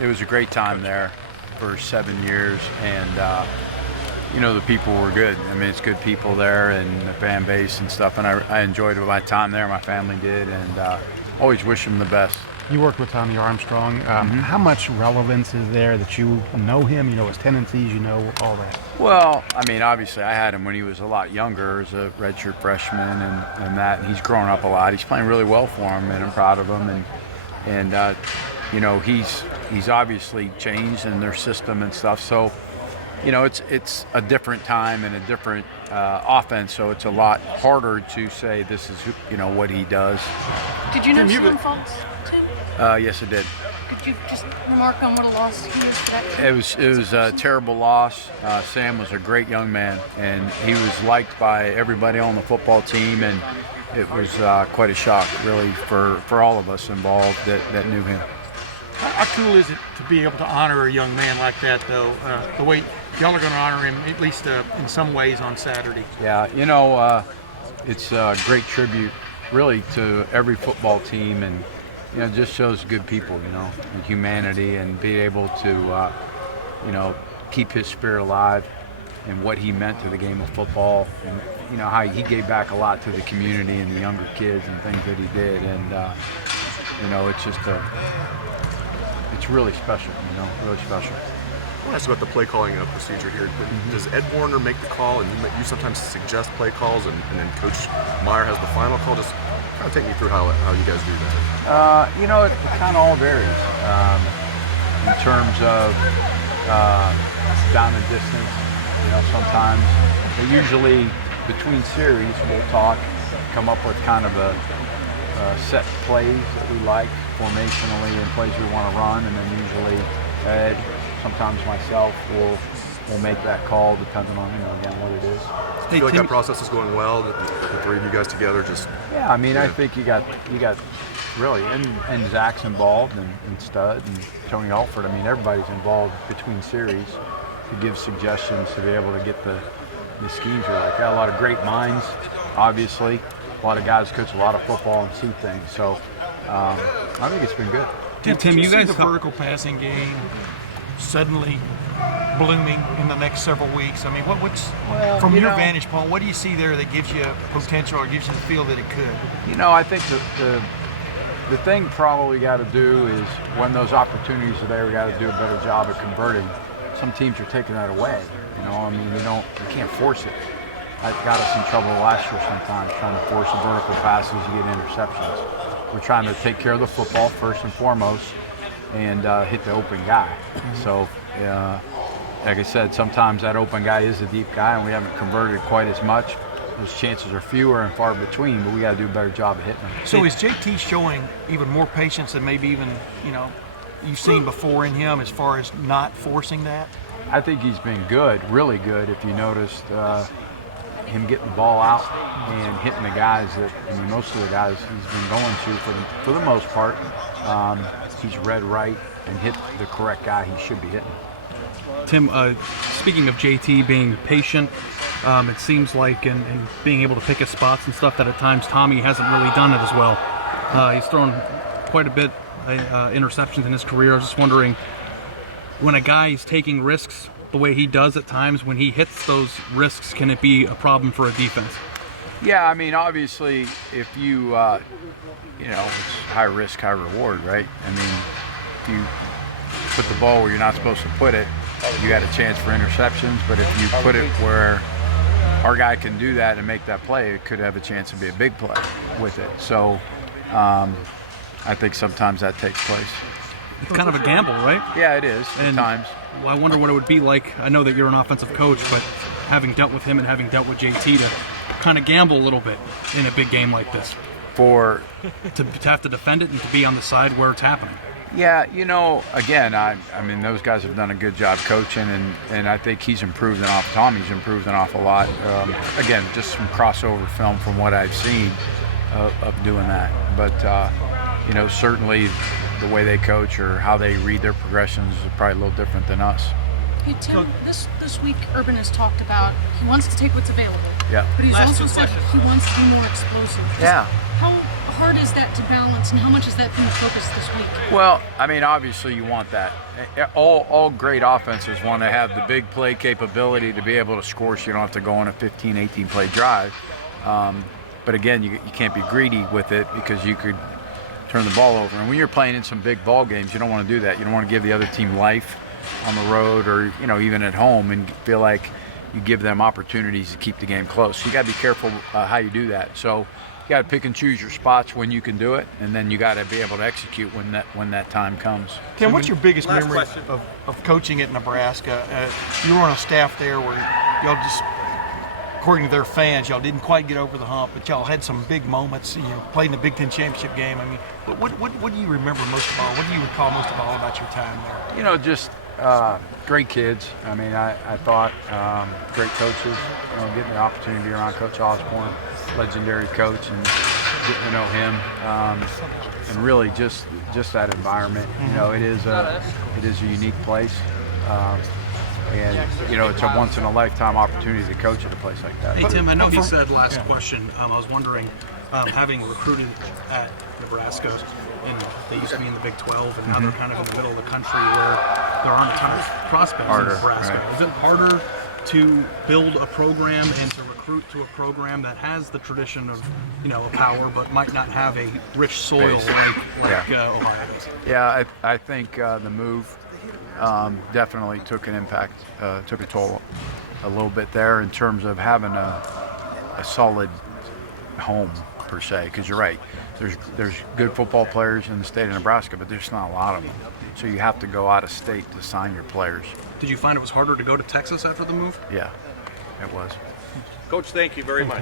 It was a great time there for 7 years, and the people were good. I mean, it's good people there and the fan base and stuff, and I enjoyed my time there. My family did, and always wish them the best. You worked with Tommy Armstrong. How much relevance is there that you know him, you know his tendencies, you know all that? Well, I mean, obviously I had him when he was a lot younger as a redshirt freshman and that. And he's grown up a lot. He's playing really well for him, and I'm proud of him. And he's obviously changed in their system and stuff. So, it's a different time and a different offense. So it's a lot harder to say this is what he does. Did you notice some faults, Tim? Yes, I did. Could you just remark on what a loss he is for that team? It was a terrible loss. Sam was a great young man, and he was liked by everybody on the football team, and it was quite a shock, really, for all of us involved that knew him. How cool is it to be able to honor a young man like that, though, the way y'all are going to honor him, at least in some ways, on Saturday? Yeah, it's a great tribute, really, to every football team, and it just shows good people, and humanity, and be able to, keep his spirit alive and what he meant to the game of football, and how he gave back a lot to the community and the younger kids and things that he did, and it's just it's really special, really special. I want to ask about the play calling procedure here. Does Ed Warner make the call, and you sometimes suggest play calls, and then Coach Meyer has the final call? Just kind of take me through how you guys do that. It kind of all varies in terms of down and distance. Sometimes, but usually between series we'll talk, come up with kind of a set plays that we like formationally and plays we want to run, and then usually Ed, sometimes myself, will make that call depending on again what it is. Do you feel like that process is going well? The three of you guys together, just yeah. I mean, I think you got really, and Zach's involved, and Stud and Tony Alford. I mean, everybody's involved between series to give suggestions to be able to get the schemes we like. Got a lot of great minds, obviously. A lot of guys coach a lot of football and see things. So I think it's been good. Tim, you guys see the vertical passing game suddenly blooming in the next several weeks? I mean, from your vantage point, what do you see there that gives you potential or gives you the feel that it could? I think the thing probably got to do is when those opportunities are there, we got to do a better job of converting. Some teams are taking that away. You can't force it. That got us in trouble last year sometimes, trying to force the vertical passes, you get interceptions. We're trying to take care of the football first and foremost and hit the open guy. So, like I said, sometimes that open guy is a deep guy, and we haven't converted quite as much. Those chances are fewer and far between, but we got to do a better job of hitting them. So is JT showing even more patience than maybe even, you've seen before in him as far as not forcing that? I think he's been good, really good, if you noticed him getting the ball out and hitting the guys most of the guys he's been going to for the most part. He's read right and hit the correct guy he should be hitting. Tim, speaking of JT being patient, it seems like and being able to pick his spots and stuff that at times Tommy hasn't really done it as well. He's thrown quite a bit interceptions in his career. I was just wondering, when a guy is taking risks the way he does at times, when he hits those risks, can it be a problem for a defense? Yeah, I mean, obviously, if you, it's high risk, high reward, right? I mean, if you put the ball where you're not supposed to put it, you got a chance for interceptions. But if you put it where our guy can do that and make that play, it could have a chance to be a big play with it. So I think sometimes that takes place. It's kind of a gamble, right? Yeah, it is at times. Well, I wonder what it would be like. I know that you're an offensive coach, but having dealt with him and having dealt with JT, to kind of gamble a little bit in a big game like this. To have to defend it and to be on the side where it's happening. Yeah, again, I mean, those guys have done a good job coaching, and I think he's improved Tommy's improved an awful lot. Again, just some crossover film from what I've seen of doing that. But, certainly the way they coach or how they read their progressions is probably a little different than us. Hey, Tim, this week Urban has talked about he wants to take what's available. Yeah. But he's also said he wants to be more explosive. Yeah. How hard is that to balance, and how much has that been the focus this week? Well, I mean, obviously you want that. All great offenses want to have the big play capability to be able to score so you don't have to go on a 15, 18 play drive. But again, you can't be greedy with it because you could turn the ball over. And when you're playing in some big ball games, you don't want to do that. You don't want to give the other team life on the road or, even at home and feel like you give them opportunities to keep the game close. So you got to be careful how you do that. So you got to pick and choose your spots when you can do it, and then you got to be able to execute when that time comes. Tim, what's your biggest memory of coaching at Nebraska? You were on a staff there where y'all just, according to their fans, y'all didn't quite get over the hump, but y'all had some big moments. Played in the Big Ten championship game. I mean, what do you remember most of all? What do you recall most of all about your time there? Just great kids. I mean, I thought great coaches. Getting the opportunity to be around Coach Osborne, legendary coach, and getting to know him, and really just that environment. It is a unique place. And it's a once in a lifetime opportunity to coach at a place like that. Hey Tim, I know you said last question. I was wondering, having recruited at Nebraska, and they used to be in the Big 12, and now they're kind of in the middle of the country where there aren't a ton of prospects in Nebraska. Right. Is it harder to build a program and to recruit to a program that has the tradition of, a power, but might not have a rich soil like Ohio does? Yeah, I think the move definitely took an impact, took a toll a little bit there in terms of having a solid home per se. Because you're right, there's good football players in the state of Nebraska, but there's not a lot of them. So you have to go out of state to sign your players. Did you find it was harder to go to Texas after the move? Yeah, it was. Coach, thank you very much.